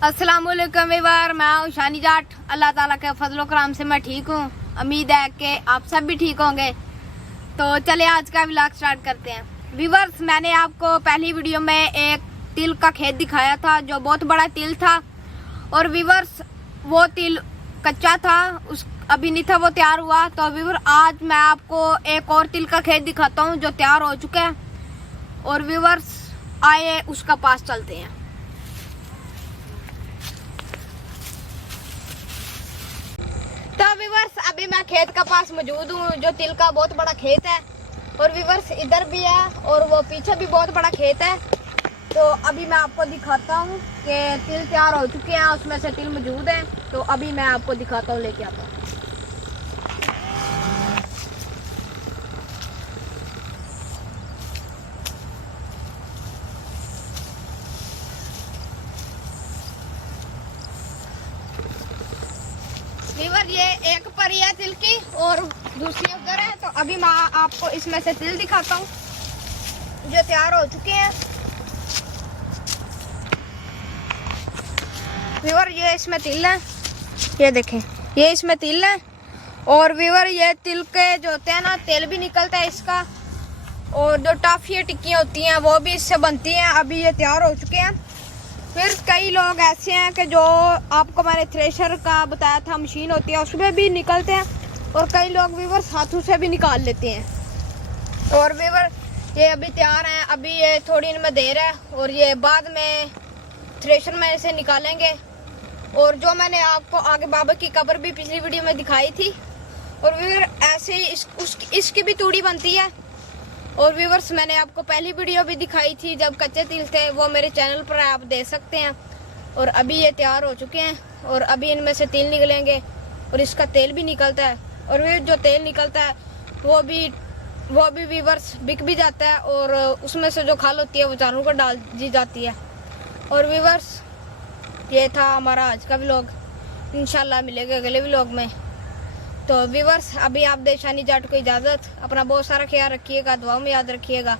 अस्सलामुअलैकुम वीवर, मैं हूँ शानी जाट। अल्लाह ताला के फजलो करम से मैं ठीक हूँ। उम्मीद है कि आप सब भी ठीक होंगे। तो चले आज का व्लॉग स्टार्ट करते हैं। वीवर्स, मैंने आपको पहली वीडियो में एक तिल का खेत दिखाया था जो बहुत बड़ा तिल था। और वीवर्स, वो तिल कच्चा था, उस अभी नहीं था, वो तैयार हुआ। तो वीवर, आज मैं आपको एक और तिल का खेत दिखाता हूँ जो तैयार हो चुका है। और वीवर्स, आए उसका पास चलते हैं। तो वीवर्स, अभी मैं खेत का पास मौजूद हूँ जो तिल का बहुत बड़ा खेत है। और वीवर्स, इधर भी है और वो पीछे भी बहुत बड़ा खेत है। तो अभी मैं आपको दिखाता हूँ कि तिल तैयार हो चुके हैं, उसमें से तिल मौजूद है। तो अभी मैं आपको दिखाता हूँ, लेके आता हूँ। वीवर, ये एक परी है तिल की और दूसरी उधर है। तो अभी मैं आपको इसमें से तिल दिखाता हूँ जो तैयार हो चुके हैं। वीवर, ये इसमें तिल है, ये देखें, ये इसमें तिल है। और वीवर, ये तिल के जो होते हैं ना, तेल भी निकलता है इसका। और जो टाफियाँ टिक्कियाँ होती हैं वो भी इससे बनती हैं। अभी ये तैयार हो चुके हैं। फिर कई लोग ऐसे हैं कि जो आपको मैंने थ्रेशर का बताया था, मशीन होती है, उसमें भी निकलते हैं। और कई लोग वीवर हाथों से भी निकाल लेते हैं। और वीवर, ये अभी तैयार हैं, अभी ये थोड़ी इनमें देर है और ये बाद में थ्रेशर में से निकालेंगे। और जो मैंने आपको आगे बाबा की कब्र भी पिछली वीडियो में दिखाई थी। और वीवर, ऐसे ही इसकी भी तूड़ी बनती है। और व्यूवर्स, मैंने आपको पहली वीडियो भी दिखाई थी जब कच्चे तिल थे, वो मेरे चैनल पर आप देख सकते हैं। और अभी ये तैयार हो चुके हैं और अभी इनमें से तिल निकलेंगे और इसका तेल भी निकलता है। और वे जो तेल निकलता है वो भी व्यूवर्स बिक भी जाता है। और उसमें से जो खाल होती है वो जानवरों को डाल दी जाती है। और व्यूवर्स, ये था हमारा आज का व्लॉग। इंशाल्लाह मिलेगा अगले व्लॉग में। तो व्यूवर्स, अभी आप दे शानी जाट को इजाज़त। अपना बहुत सारा ख्याल रखिएगा, दुआओं में याद रखिएगा।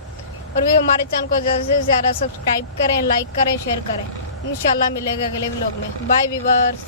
और भी हमारे चैनल को ज़्यादा से ज़्यादा सब्सक्राइब करें, लाइक करें, शेयर करें। इंशाल्लाह मिलेगा अगले व्लॉग में। Bye viewers.